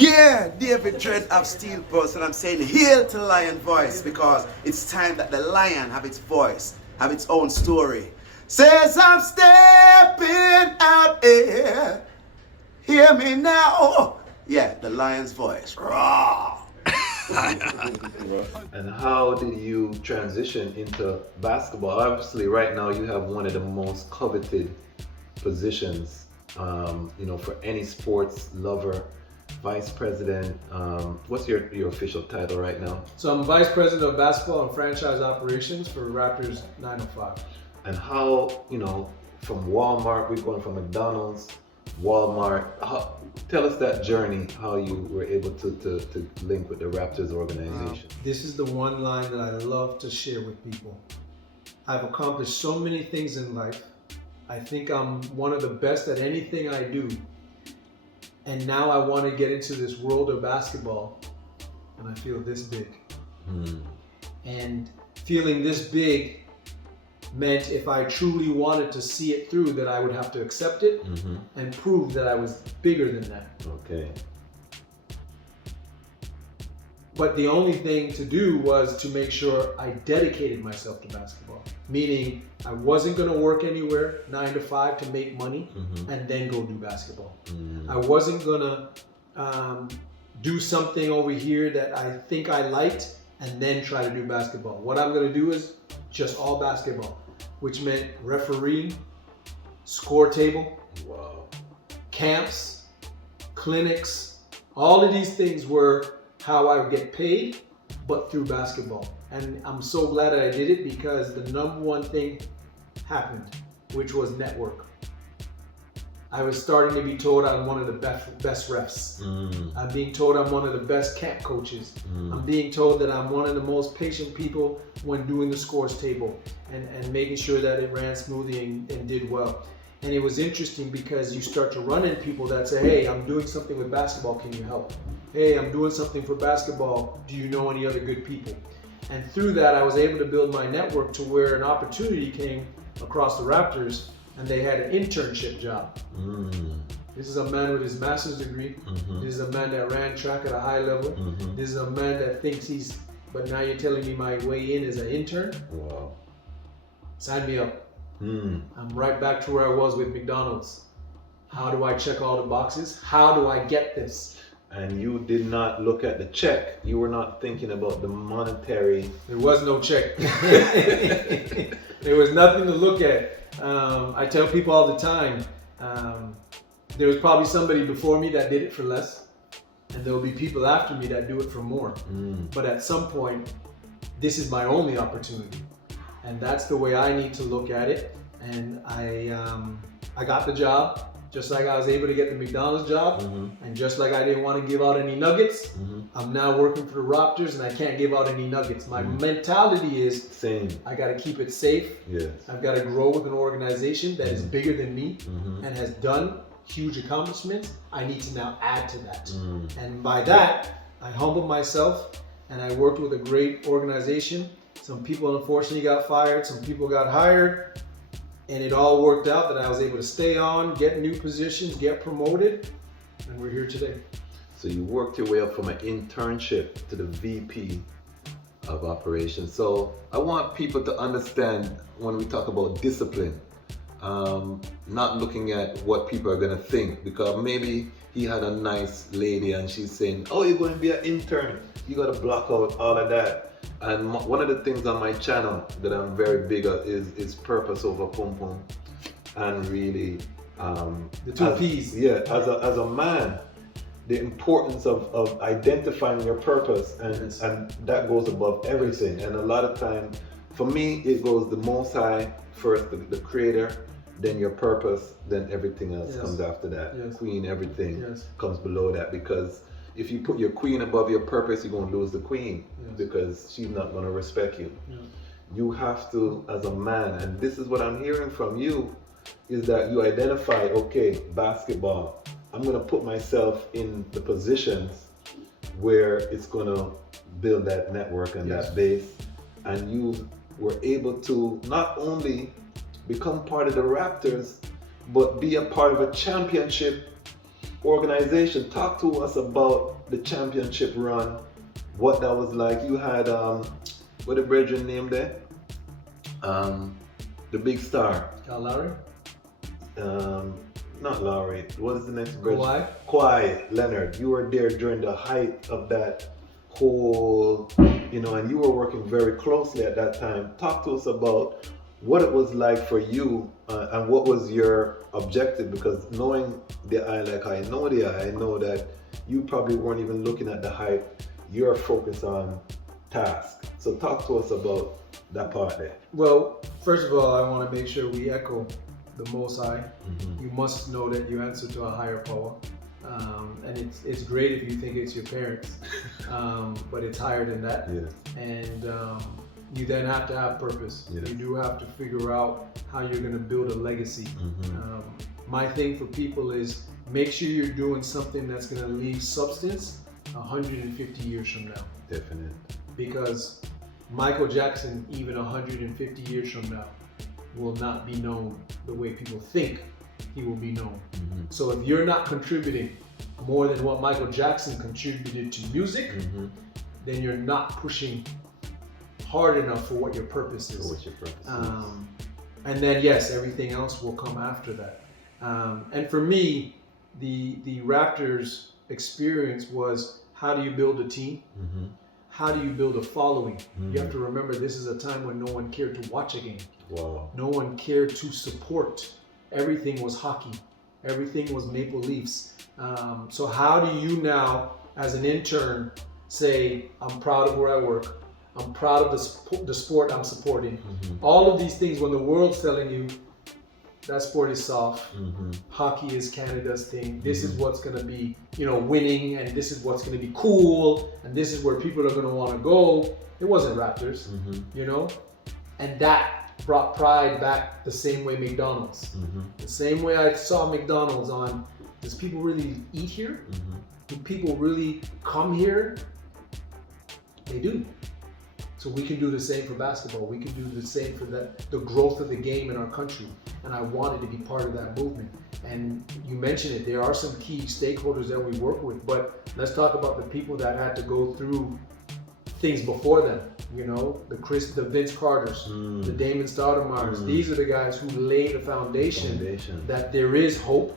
Yeah, David Dread of Steel Pulse, and I'm saying hail to Lion Voice because it's time that the lion have its voice, have its own story. Says I'm stepping out here, hear me now. Yeah, the lion's voice. Raw. And how did you transition into basketball? Obviously, right now you have one of the most coveted positions, for any sports lover. Vice president. What's your official title right now? So I'm vice president of basketball and franchise operations for Raptors 905. And how, from Walmart, we're going from McDonald's, Walmart. Tell us that journey, how you were able to link with the Raptors organization. This is the one line that I love to share with people. I've accomplished so many things in life. I think I'm one of the best at anything I do. And now I want to get into this world of basketball, and I feel this big. And feeling this big meant if I truly wanted to see it through, that I would have to accept it and prove that I was bigger than that. Okay. But the only thing to do was to make sure I dedicated myself to basketball. Meaning I wasn't going to work anywhere 9 to 5 to make money and then go do basketball. I wasn't going to do something over here that I think I liked and then try to do basketball. What I'm going to do is just all basketball, which meant refereeing, score table, camps, clinics. All of these things were how I would get paid, but through basketball. And I'm so glad that I did it because the number one thing happened, which was network. I was starting to be told I'm one of the best refs. I'm being told I'm one of the best camp coaches. I'm being told that I'm one of the most patient people when doing the scores table and making sure that it ran smoothly and did well. And it was interesting because you start to run into people that say, hey, I'm doing something with basketball, can you help? Hey, I'm doing something for basketball, do you know any other good people? And through that, I was able to build my network to where an opportunity came across the Raptors and they had an internship job. This is a man with his master's degree. This is a man that ran track at a high level. This is a man that thinks but now you're telling me my way in is an intern? Wow. Sign me up. I'm right back to where I was with McDonald's. How do I check all the boxes? How do I get this? And you did not look at the check. You were not thinking about the monetary. There was no check. There was nothing to look at. I tell people all the time, there was probably somebody before me that did it for less, and there will be people after me that do it for more. But at some point, this is my only opportunity. And that's the way I need to look at it. And I got the job. Just like I was able to get the McDonald's job, and just like I didn't want to give out any nuggets, I'm now working for the Raptors and I can't give out any nuggets. My mentality is, I got to keep it safe. I've got to grow with an organization that is bigger than me and has done huge accomplishments. I need to now add to that. And by that, I humbled myself and I worked with a great organization. Some people unfortunately got fired, some people got hired. And it all worked out that I was able to stay on, get new positions, get promoted, and we're here today. So you worked your way up from an internship to the VP of operations. So I want people to understand when we talk about discipline, not looking at what people are going to think, because maybe he had a nice lady and she's saying, oh, you're going to be an intern. You got to block out all of that. And one of the things on my channel that I'm very big at is purpose over pum pum, and really the two P's. Yeah, as a man, the importance of identifying your purpose, and that goes above everything. And a lot of time, for me, it goes the Most High first, the Creator, then your purpose, then everything else comes after that. Queen, everything comes below that, because if you put your queen above your purpose, you're going to lose the queen because she's not going to respect you. You have to, as a man, and this is what I'm hearing from you, is that you identify, okay, basketball, I'm going to put myself in the positions where it's going to build that network and that base. And you were able to not only become part of the Raptors, but be a part of a championship organization. Talk to us about the championship run, what that was like. You had what the brethren name there? The big star. Lowry? Not Lowry. What is the next brethren? Kawhi? Kawhi Leonard. You were there during the height of that whole, and you were working very closely at that time. Talk to us about what it was like for you and what was your objective, because knowing the eye like I know the eye, I know that you probably weren't even looking at the hype. You're focused on task. So talk to us about that part there. Well, first of all, I want to make sure we echo the Most High. You must know that you answer to a higher power. And it's great if you think it's your parents, but it's higher than that. Yeah. And you then have to have purpose. Yes. You do have to figure out how you're going to build a legacy. My thing for people is make sure you're doing something that's going to leave substance 150 years from now. Definitely. Because Michael Jackson, even 150 years from now, will not be known the way people think he will be known. So if you're not contributing more than what Michael Jackson contributed to music, then you're not pushing hard enough for what your purpose is. And then yes, everything else will come after that. And for me, the Raptors experience was, how do you build a team? How do you build a following? You have to remember, this is a time when no one cared to watch a game. Wow. No one cared to support. Everything was hockey. Everything was Maple Leafs. So how do you now, as an intern, say, I'm proud of where I work. I'm proud of the sport I'm supporting. All of these things, when the world's telling you that sport is soft, hockey is Canada's thing, this is what's going to be, winning, and this is what's going to be cool, and this is where people are going to want to go. It wasn't Raptors, and that brought pride back the same way McDonald's. The same way I saw McDonald's on, does people really eat here? Do people really come here? They do. So we can do the same for basketball. We can do the same for the growth of the game in our country. And I wanted to be part of that movement. And you mentioned it, there are some key stakeholders that we work with, but let's talk about the people that had to go through things before them. The Vince Carters, the Damon Stoudemires. These are the guys who laid the foundation that there is hope,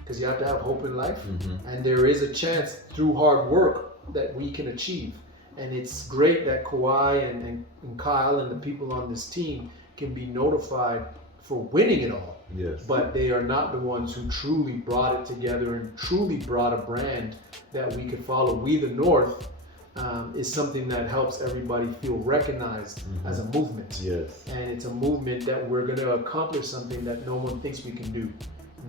because you have to have hope in life, and there is a chance through hard work that we can achieve. And it's great that Kawhi and Kyle and the people on this team can be notified for winning it all. Yes. But they are not the ones who truly brought it together and truly brought a brand that we could follow. We the North is something that helps everybody feel recognized as a movement. Yes. And it's a movement that we're going to accomplish something that no one thinks we can do.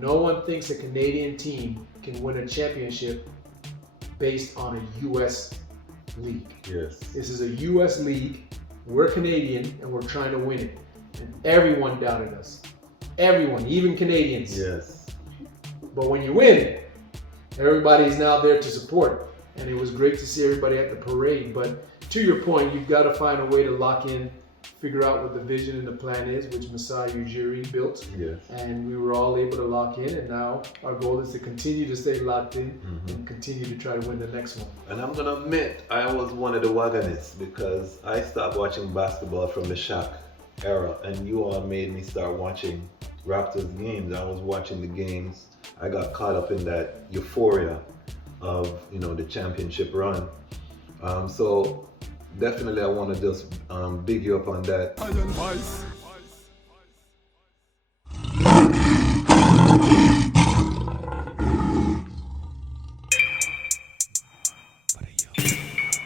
No one thinks a Canadian team can win a championship based on a U.S. league. Yes. This is a U.S. league. We're Canadian and we're trying to win it. And everyone doubted us. Everyone, even Canadians. Yes. But when you win, everybody's now there to support. And it was great to see everybody at the parade. But to your point, you've got to find a way to lock in, figure out what the vision and the plan is, which Masai Ujiri built. Yes. And we were all able to lock in. And now our goal is to continue to stay locked in and continue to try to win the next one. And I'm going to admit, I was one of the wagonists because I stopped watching basketball from the Shaq era. And you all made me start watching Raptors games. I was watching the games. I got caught up in that euphoria of the championship run. So definitely I want to just big you up on that.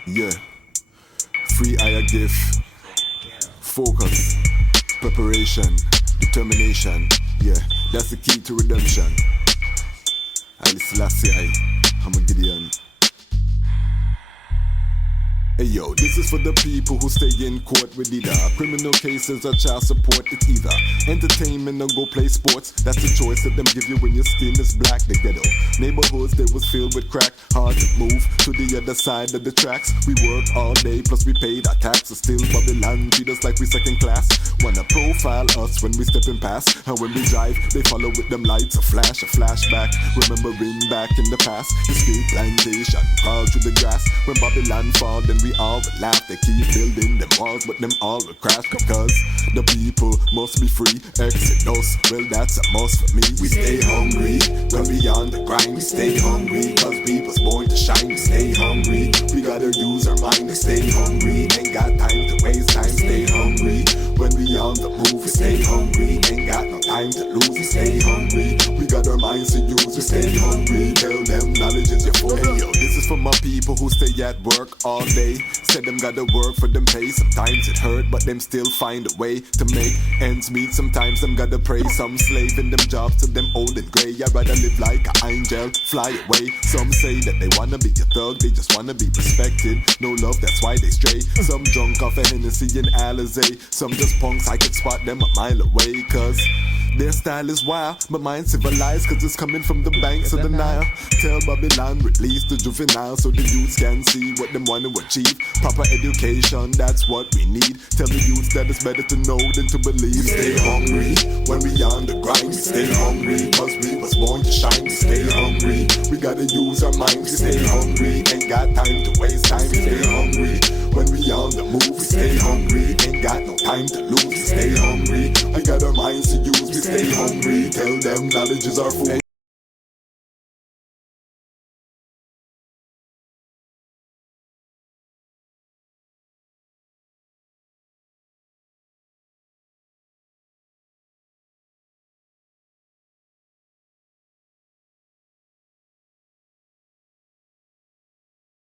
Yeah, free higher gift, focus, preparation, determination. Yeah, that's the key to redemption. Haile Selassie, I'm a Gideon. Hey yo, this is for the people who stay in court with either criminal cases or child support. It's either entertainment or go play sports. That's the choice that them give you when your skin is black. The ghetto neighborhoods, they was filled with crack. Hard to move to the other side of the tracks. We work all day, plus we paid our taxes. Still Babylon treat us like we second class. Wanna profile us when we stepping past. And when we drive, they follow with them lights. A flashback. Remembering back in the past. Escape plantation, crawl through the grass. When Babylon fall, then we all would laugh. They keep building them walls, but them all would crash. Because the people must be free. Exodus, well that's a must for me. We stay hungry, when we on the grind. We stay hungry, cause we was born to shine. We stay hungry, we gotta use our mind. We stay hungry, ain't got time to waste time. Stay hungry, when we on the move. We stay hungry, ain't got no time to lose. We stay hungry, we got our minds to use. We stay hungry, tell them knowledge is your food. Hey yo, this is for my people who stay at work all day. Said them gotta work for them pay. Sometimes it hurt, but them still find a way to make ends meet. Sometimes them gotta pray. Some slave in them jobs till them old and grey. I'd rather live like an angel, fly away. Some say that they wanna be a thug, they just wanna be respected. No love, that's why they stray. Some drunk off a Hennessy and Alizé. Some just punks, I could spot them a mile away. Cause their style is wild, but mine civilized. Cause it's coming from the banks of the Nile. Tell Babylon, release the juvenile, so the youths can see what them want to achieve. Proper education, that's what we need. Tell the youths that it's better to know than to believe. We stay hungry, when we on the grind. We stay hungry, cause we was born to shine. We stay hungry, we gotta use our minds. We stay hungry, ain't got time to waste time. We stay hungry, when we on the move. We stay hungry, ain't got no time to lose. We stay hungry, I got our minds to use. We stay hungry, tell them knowledge is our food.